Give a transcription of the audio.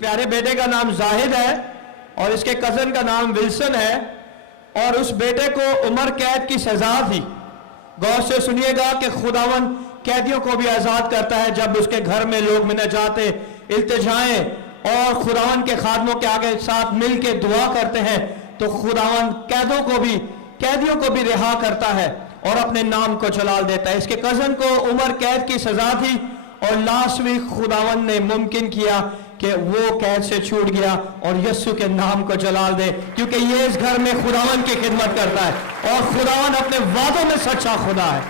प्यारे बेटे का नाम जाहिद है और इसके कजन का नाम विल्सन है और उस बेटे को उम्र कैद की सजा थी। गौर से सुनिएगा कि खुदावन कैदियों को भी आजाद करता है जब उसके घर में लोग मिन्नजाते इल्तिजाएं और खुदावन के खादमों के आगे साथ मिल के दुआ करते हैं तो खुदावन कैदियों को भी रिहा करता है और अपने नाम को जलाल देता है। इसके कजन को उम्र कैद की सजा थी और लास्ट वीक खुदावन ने मुमकिन किया कि वो कैद से छूट गया और यस्सु के नाम को जलाल दे, क्योंकि ये इस घर में खुदावन की खिदमत करता है और खुदावन अपने वादों में सच्चा खुदा है।